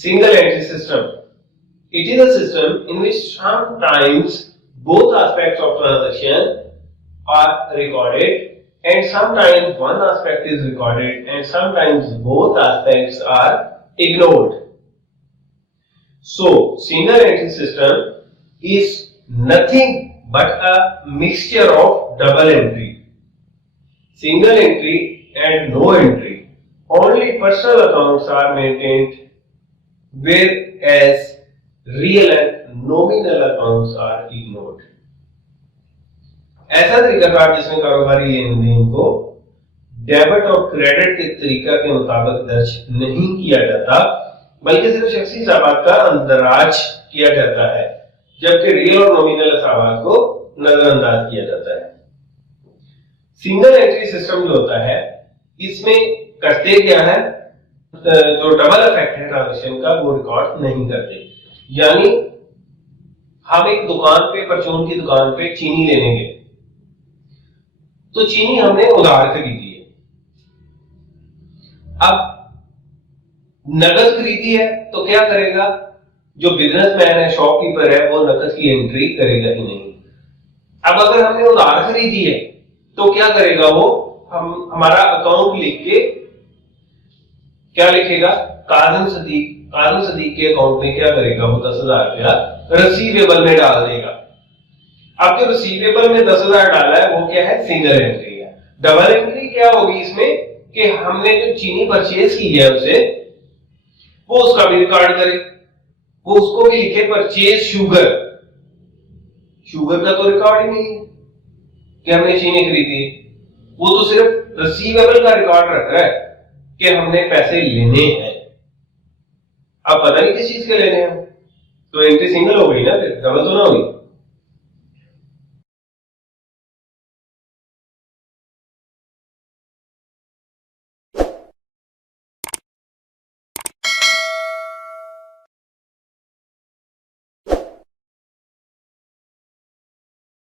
Single entry system. It is a system in which sometimes both aspects of transaction are recorded and sometimes one aspect is recorded and sometimes both aspects are ignored. So, single entry system is nothing but a mixture of double entry, single entry and no entry. Only personal accounts are maintained, whereas real and nominal accounts are ignored. ऐसा तरीका था जिसमें कारोबारी लेन then को debit और credit के तरीका के मुताबिक दर्ज नहीं किया जाता, बल्कि सिर्फ शख्सी हिसाबात का अंदराज किया जाता है, जबकि रियल और नॉमिनल हिसाबात को नजरअंदाज किया जाता है। सिंगल एंट्री सिस्टम जो होता है इसमें करते क्या है, जो डबल इफेक्ट है ट्रांजैक्शन का वो रिकॉर्ड नहीं करते। यानी हम एक दुकान पे, परचून की दुकान पे चीनी लेने गए, तो चीनी हमने उधार खरीदी है। अब नकद खरीदी है तो क्या करेगा, जो बिजनेसमैन है, शॉपकीपर है, वो नकद की एंट्री करेगा ही नहीं। अब अगर हमने उधार खरीदी है तो क्या करेगा वो, हमारा अकाउंट लिख के क्या लिखेगा, काजिम सदीक के अकाउंट में क्या करेगा वो 10,000 रुपया रिसीवेबल में डाल देगा। अब जो रिसीवेबल में 10,000 डाला है वो क्या है, सिंगल एंट्री है। डबल एंट्री क्या होगी इसमें कि हमने जो चीनी परचेज की है उसे, वो उसका भी रिकॉर्ड करे, वो उसको भी लिखे परचेज शुगर का तो रिकॉर्ड ही नहीं है कि हमने चीनी खरीदी, वो तो सिर्फ रिसीवेबल का रिकॉर्ड रख रहा है कि हमने पैसे लेने हैं। अब पता नहीं किस चीज के लेने हैं, तो एंट्री सिंगल हो गई ना, फिर डबल तो ना होगी।